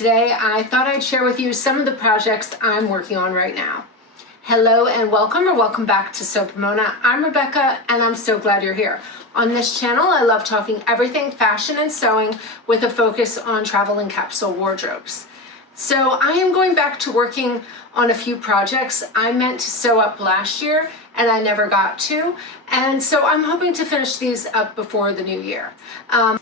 Today I thought I'd share with you some of the projects I'm working on right now. Hello and welcome, or welcome back to Sew Pomona. I'm Rebecca and I'm so glad you're here. On this channel I love talking everything fashion and sewing with a focus on travel and capsule wardrobes. So I am going back to working on a few projects I meant to sew up last year and I never got to, and so I'm hoping to finish these up before the new year.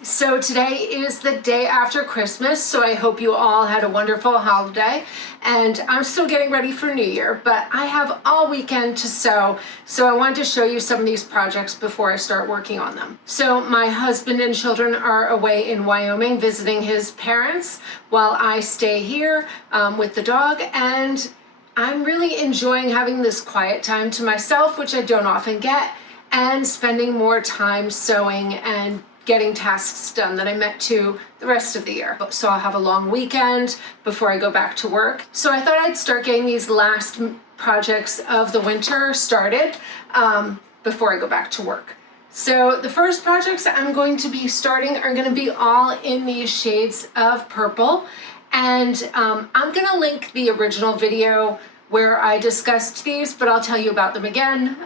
So today is the day after Christmas, so I hope you all had a wonderful holiday, and I'm still getting ready for New Year, but I have all weekend to sew, so I wanted to show you some of these projects before I start working on them. So my husband and children are away in Wyoming visiting his parents while I stay here with the dog, and I'm really enjoying having this quiet time to myself, which I don't often get, and spending more time sewing and getting tasks done that I meant to the rest of the year. So I'll have a long weekend before I go back to work. So I thought I'd start getting these last projects of the winter started before I go back to work. So the first projects I'm going to be starting are going to be all in these shades of purple. And I'm gonna link the original video where I discussed these, but I'll tell you about them again.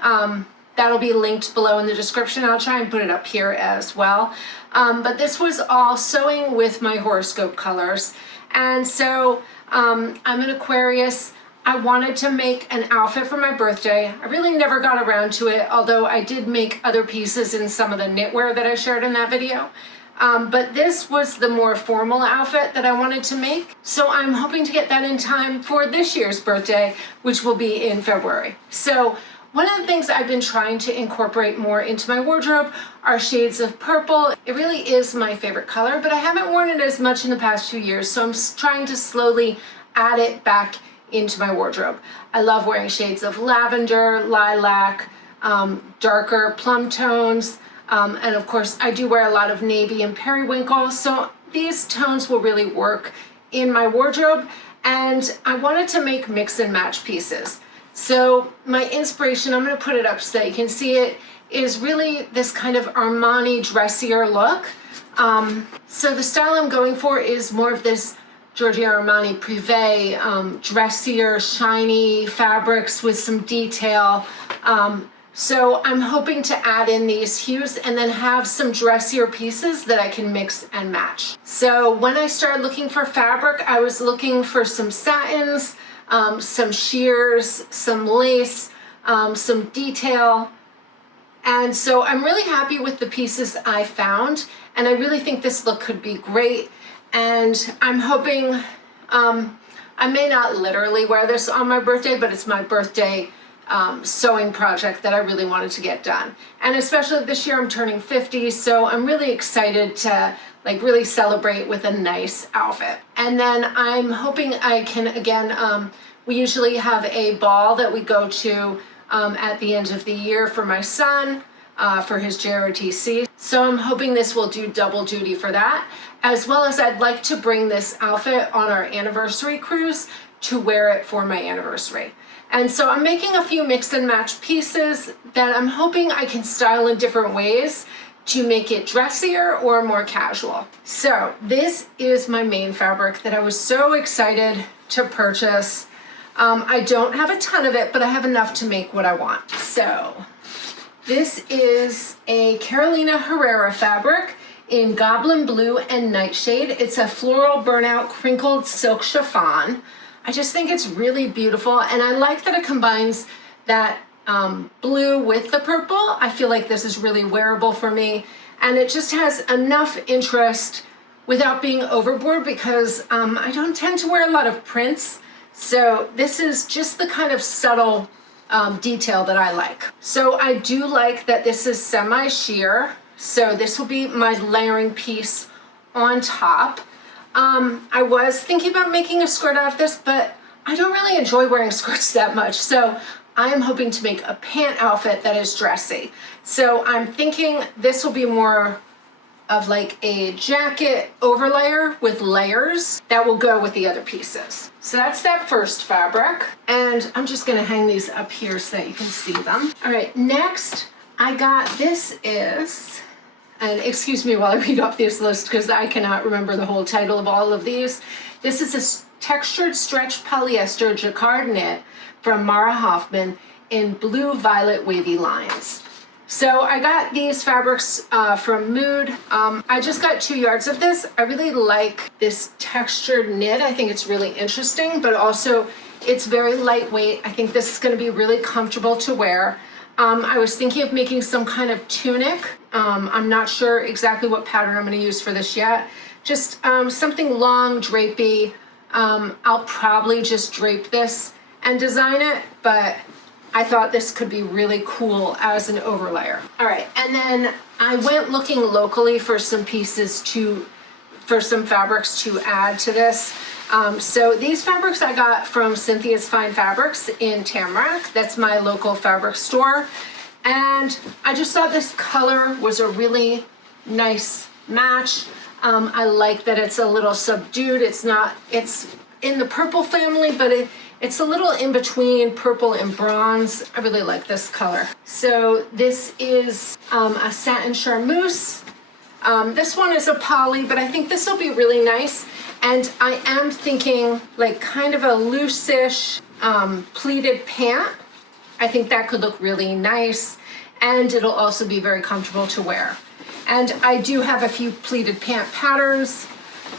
That'll be linked below in the description. I'll try and put it up here as well. But this was all sewing with my horoscope colors. And so I'm an Aquarius. I wanted to make an outfit for my birthday. I really never got around to it, although I did make other pieces in some of the knitwear that I shared in that video. But this was the more formal outfit that I wanted to make. So I'm hoping to get that in time for this year's birthday, which will be in February. So one of the things I've been trying to incorporate more into my wardrobe are shades of purple. It really is my favorite color, but I haven't worn it as much in the past few years. So I'm trying to slowly add it back into my wardrobe. I love wearing shades of lavender, lilac, darker plum tones. And of course, I do wear a lot of navy and periwinkle, so these tones will really work in my wardrobe, and I wanted to make mix and match pieces. So my inspiration, I'm going to put it up so that you can see it, is really this kind of Armani dressier look. So the style I'm going for is more of this Armani Privé, dressier, shiny fabrics with some detail. So I'm hoping to add in these hues and then have some dressier pieces that I can mix and match. So when I started looking for fabric, I was looking for some satins, some sheers, some lace, some detail. And so I'm really happy with the pieces I found, and I really think this look could be great. And I'm hoping, I may not literally wear this on my birthday, but it's my birthday sewing project that I really wanted to get done. And especially this year I'm turning 50, so I'm really excited to really celebrate with a nice outfit. And then I'm hoping I can, again, we usually have a ball that we go to at the end of the year for my son, for his JROTC. So I'm hoping this will do double duty for that, as well as I'd like to bring this outfit on our anniversary cruise to wear it for my anniversary. And so I'm making a few mix and match pieces that I'm hoping I can style in different ways to make it dressier or more casual. So this is my main fabric that I was so excited to purchase. I don't have a ton of it, but I have enough to make what I want. So this is a Carolina Herrera fabric in Goblin Blue and Nightshade. It's a floral burnout crinkled silk chiffon. I just think it's really beautiful, and I like that it combines that blue with the purple. I feel like this is really wearable for me, and it just has enough interest without being overboard, because I don't tend to wear a lot of prints, so this is just the kind of subtle detail that I like. So I do like that this is semi-sheer, so this will be my layering piece on top. I was thinking about making a skirt out of this, but I don't really enjoy wearing skirts that much, so I am hoping to make a pant outfit that is dressy. So I'm thinking this will be more of like a jacket overlayer with layers that will go with the other pieces. So that's that first fabric, and I'm just gonna hang these up here so that you can see them. All right, next I got, this is, and excuse me while I read off this list because I cannot remember the whole title of all of these. This is a textured stretch polyester jacquard knit from Mara Hoffman in blue violet wavy lines. So I got these fabrics from Mood. I just got 2 yards of this. I really like this textured knit. I think it's really interesting, but also it's very lightweight. I think this is going to be really comfortable to wear. I was thinking of making some kind of tunic. I'm not sure exactly what pattern I'm going to use for this yet. Just something long, drapey. I'll probably just drape this and design it, but I thought this could be really cool as an overlayer. All right, and then I went looking locally for some pieces for some fabrics to add to this. So these fabrics I got from Cynthia's Fine Fabrics in Tamarack. That's my local fabric store. And I just thought this color was a really nice match. I like that it's a little subdued. It's in the purple family, but it's a little in between purple and bronze. I really like this color. So this is a Satin Charmeuse. This one is a poly, but I think this will be really nice. And I am thinking like kind of a loose-ish pleated pant. I think that could look really nice, and it'll also be very comfortable to wear. And I do have a few pleated pant patterns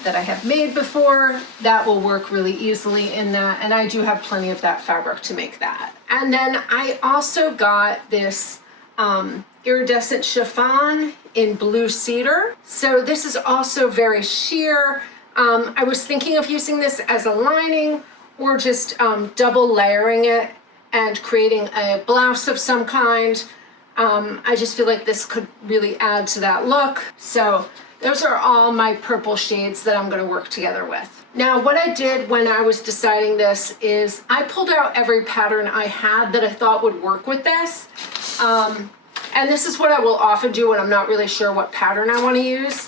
that I have made before that will work really easily in that, and I do have plenty of that fabric to make that. And then I also got this iridescent chiffon in blue cedar. So this is also very sheer. I was thinking of using this as a lining or just double layering it and creating a blouse of some kind. I just feel like this could really add to that look. So those are all my purple shades that I'm going to work together with. Now, what I did when I was deciding this is I pulled out every pattern I had that I thought would work with this. And this is what I will often do when I'm not really sure what pattern I want to use.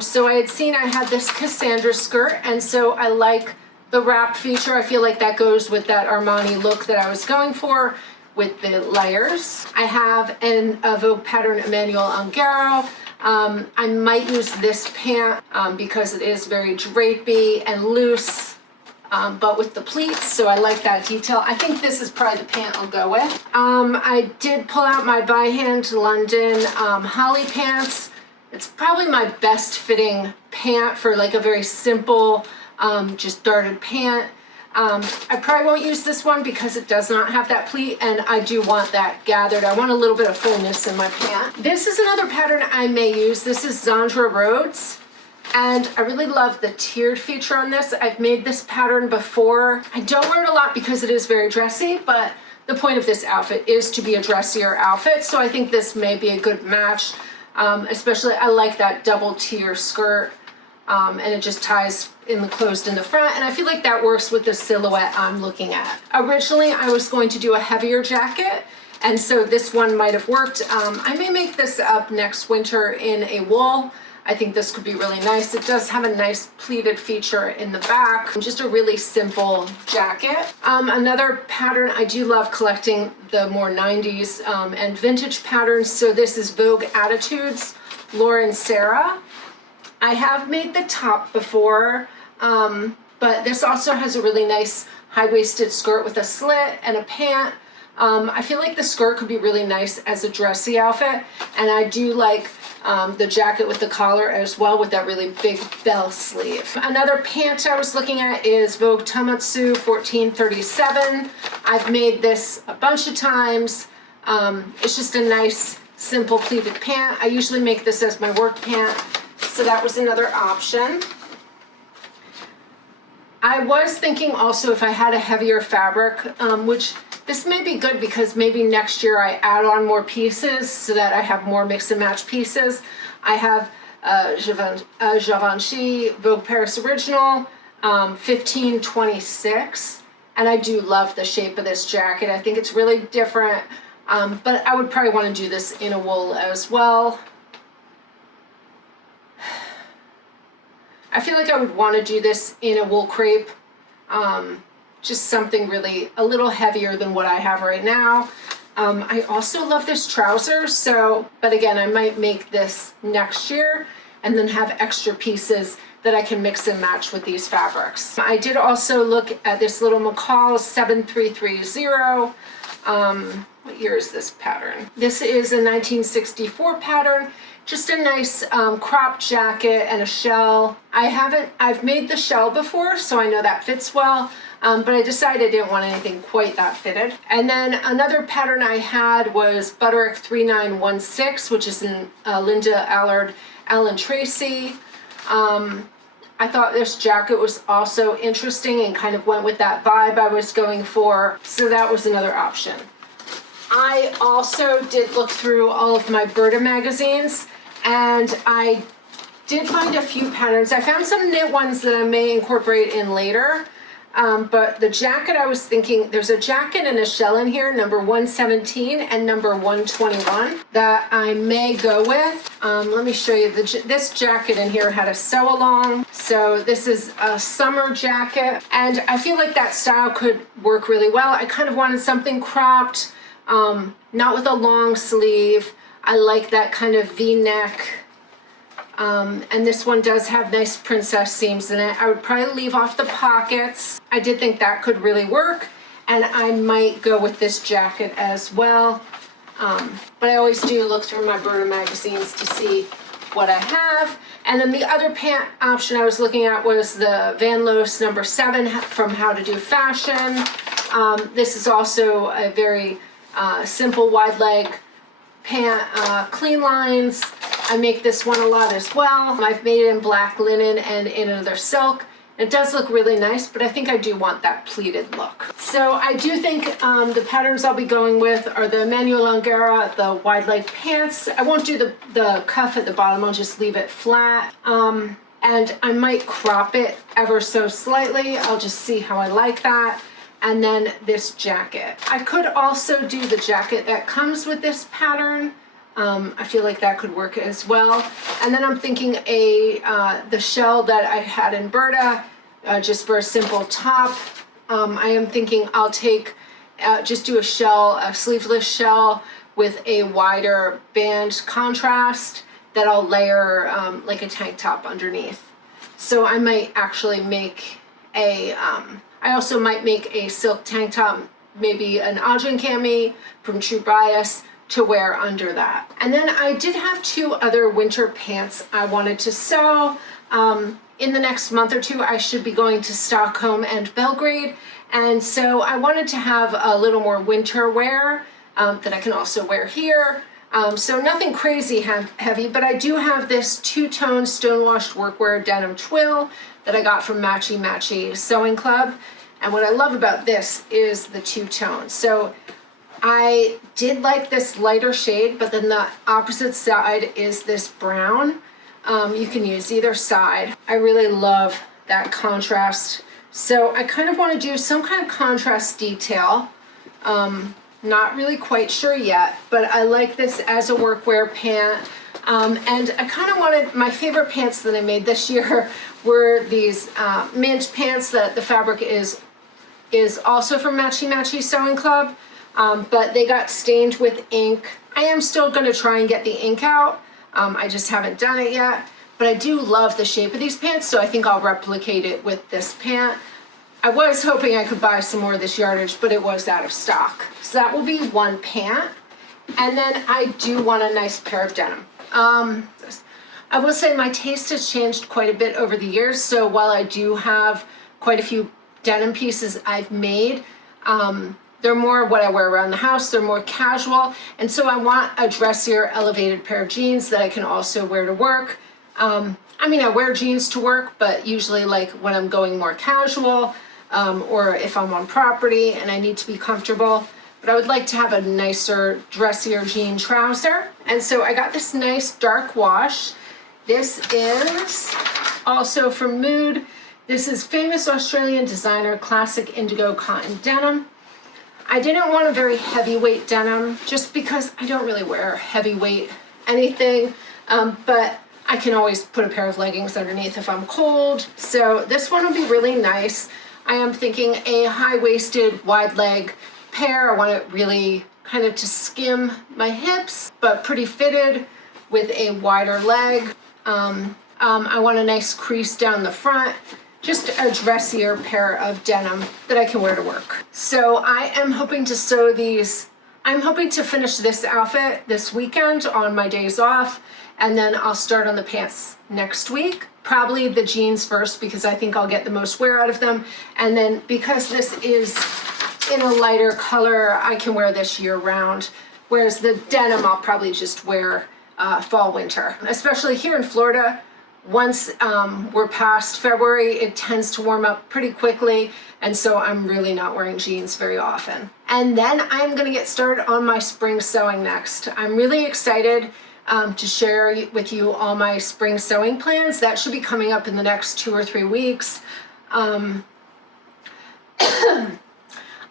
So I had seen I had this Cassandra skirt, and so I like the wrap feature. I feel like that goes with that Armani look that I was going for with the layers. I have a Vogue pattern Emmanuel Ungaro. I might use this pant because it is very drapey and loose, but with the pleats, so I like that detail. I think this is probably the pant I'll go with. I did pull out my by hand London Holly pants. It's probably my best fitting pant for like a very simple, just darted pant. I probably won't use this one because it does not have that pleat, and I do want that gathered. I want a little bit of fullness in my pant. This is another pattern I may use. This is Zandra Rhodes, and I really love the tiered feature on this. I've made this pattern before. I don't wear it a lot because it is very dressy, but the point of this outfit is to be a dressier outfit, so I think this may be a good match. Especially, I like that double tier skirt, and it just ties closed in the front, and I feel like that works with the silhouette I'm looking at. Originally, I was going to do a heavier jacket, and so this one might have worked. I may make this up next winter in a wool. I think this could be really nice. It does have a nice pleated feature in the back. Just a really simple jacket. Another pattern, I do love collecting the more 90s and vintage patterns. So this is Vogue Attitudes, Lauren Sarah. I have made the top before, but this also has a really nice high-waisted skirt with a slit and a pant. I feel like the skirt could be really nice as a dressy outfit, and I do like the jacket with the collar as well, with that really big bell sleeve. Another pant I was looking at is Vogue Tamatsu 1437. I've made this a bunch of times. It's just a nice, simple pleated pant. I usually make this as my work pant, so that was another option. I was thinking also if I had a heavier fabric, which this may be good because maybe next year I add on more pieces so that I have more mix and match pieces. I have Givenchy Vogue Paris Original 1526, and I do love the shape of this jacket. I think it's really different, but I would probably want to do this in a wool as well. I feel like I would want to do this in a wool crepe. Just something really a little heavier than what I have right now. I also love this trouser, but again, I might make this next year and then have extra pieces that I can mix and match with these fabrics. I did also look at this little McCall 7330. What year is this pattern? This is a 1964 pattern. Just a nice cropped jacket and a shell. I've made the shell before, so I know that fits well, but I decided I didn't want anything quite that fitted. And then another pattern I had was Butterick 3916, which is in Linda Allard, Ellen Tracy. I thought this jacket was also interesting and kind of went with that vibe I was going for, so that was another option. I also did look through all of my Berta magazines, and I did find a few patterns. I found some knit ones that I may incorporate in later, but the jacket I was thinking, there's a jacket and a shell in here, number 117 and number 121, that I may go with. Let me show you, this jacket in here had a sew along, so this is a summer jacket, and I feel like that style could work really well. I kind of wanted something cropped, not with a long sleeve. I like that kind of V-neck, and this one does have nice princess seams in it. I would probably leave off the pockets. I did think that could really work, and I might go with this jacket as well. But I always do look through my Berta magazines to see what I have. And then the other pant option I was looking at was the Van Loos number 7 from How to Do Fashion. This is also a very simple wide leg pant, clean lines. I make this one a lot as well. I've made it in black linen and in another silk. It does look really nice, but I think I do want that pleated look. So I do think the patterns I'll be going with are the Manuel Angera, the wide leg pants. I won't do the cuff at the bottom, I'll just leave it flat. And I might crop it ever so slightly. I'll just see how I like that. And then this jacket. I could also do the jacket that comes with this pattern. I feel like that could work as well. And then I'm thinking the shell that I had in Berta, just for a simple top. I am thinking I'll take, just do a shell, a sleeveless shell with a wider band contrast that I'll layer like a tank top underneath. So I might actually make I also might make a silk tank top, maybe an Audrey cami from True Bias, to wear under that. And then I did have 2 other winter pants I wanted to sew. In the next month or 2, I should be going to Stockholm and Belgrade. And so I wanted to have a little more winter wear that I can also wear here. So nothing crazy heavy, but I do have this 2-tone stonewashed workwear denim twill that I got from Matchy Matchy Sewing Club. And what I love about this is the 2-tone. So I did like this lighter shade, but then the opposite side is this brown. You can use either side. I really love that contrast. So I kind of want to do some kind of contrast detail. Not really quite sure yet, but I like this as a workwear pant. And I kind of wanted, my favorite pants that I made this year were these mint pants that the fabric is also from Matchy Matchy Sewing Club. But they got stained with ink. I am still going to try and get the ink out. I just haven't done it yet. But I do love the shape of these pants, so I think I'll replicate it with this pant. I was hoping I could buy some more of this yardage, but it was out of stock. So that will be one pant. And then I do want a nice pair of denim. I will say my taste has changed quite a bit over the years. So while I do have quite a few denim pieces I've made, they're more what I wear around the house. They're more casual. And so I want a dressier, elevated pair of jeans that I can also wear to work. I mean, I wear jeans to work, but usually like when I'm going more casual, or if I'm on property and I need to be comfortable. But I would like to have a nicer, dressier jean trouser. And so I got this nice dark wash. This is also from Mood. This is famous Australian designer classic indigo cotton denim. I didn't want a very heavyweight denim just because I don't really wear heavyweight anything, but I can always put a pair of leggings underneath if I'm cold. So this one will be really nice. I am thinking a high-waisted wide leg pair. I want it really kind of to skim my hips, but pretty fitted with a wider leg. I want a nice crease down the front, just a dressier pair of denim that I can wear to work. So I am hoping to sew these. I'm hoping to finish this outfit this weekend on my days off, and then I'll start on the pants next week. Probably the jeans first because I think I'll get the most wear out of them. And then because this is in a lighter color, I can wear this year round. Whereas the denim I'll probably just wear fall, winter. Especially here in Florida, once we're past February, it tends to warm up pretty quickly. And so I'm really not wearing jeans very often. And then I'm gonna get started on my spring sewing next. I'm really excited to share with you all my spring sewing plans. That should be coming up in the next 2 or 3 weeks. I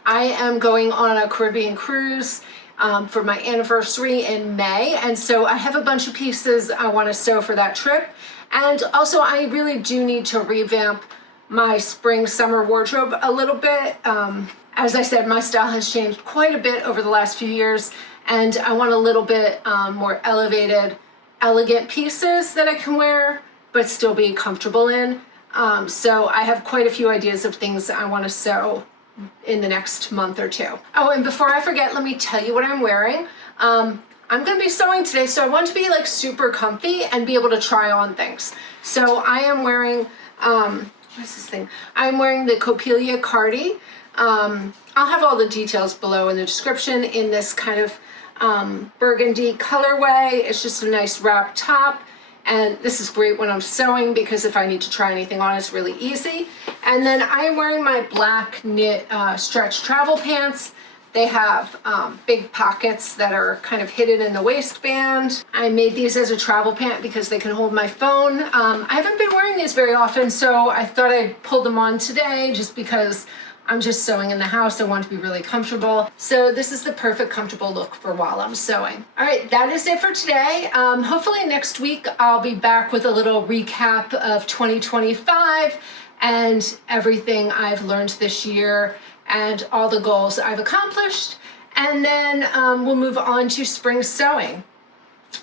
am going on a Caribbean cruise for my anniversary in May. And so I have a bunch of pieces I want to sew for that trip. And also I really do need to revamp my spring summer wardrobe a little bit. As I said, my style has changed quite a bit over the last few years, and I want a little bit more elevated, elegant pieces that I can wear, but still be comfortable in. So I have quite a few ideas of things I want to sew in the next month or 2. Oh, and before I forget, let me tell you what I'm wearing. I'm going to be sewing today, so I want to be like super comfy and be able to try on things. So I am wearing, what's this thing? I'm wearing the Copelia Cardi. I'll have all the details below in the description, in this kind of burgundy colorway. It's just a nice wrap top. And this is great when I'm sewing because if I need to try anything on, it's really easy. And then I am wearing my black knit stretch travel pants. They have big pockets that are kind of hidden in the waistband. I made these as a travel pant because they can hold my phone. I haven't been wearing these very often, so I thought I'd pull them on today just because I'm just sewing in the house. I want to be really comfortable. So this is the perfect comfortable look for while I'm sewing. All right, that is it for today. Hopefully next week I'll be back with a little recap of 2025 and everything I've learned this year and all the goals I've accomplished. And then we'll move on to spring sewing.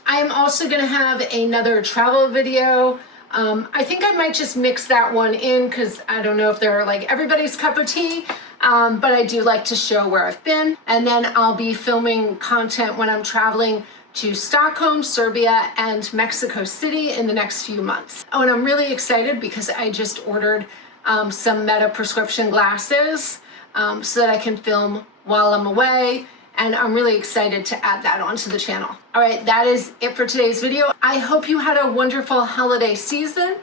I am also gonna have another travel video. I think I might just mix that one in because I don't know if they're like everybody's cup of tea, but I do like to show where I've been. And then I'll be filming content when I'm traveling to Stockholm, Serbia, and Mexico City in the next few months. Oh, and I'm really excited because I just ordered some Meta prescription glasses so that I can film while I'm away. And I'm really excited to add that onto the channel. All right, that is it for today's video. I hope you had a wonderful holiday season.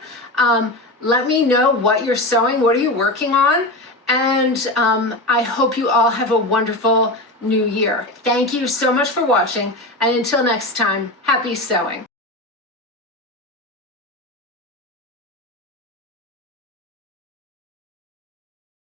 Let me know what you're sewing, what are you working on? And I hope you all have a wonderful new year. Thank you so much for watching. And until next time, happy sewing.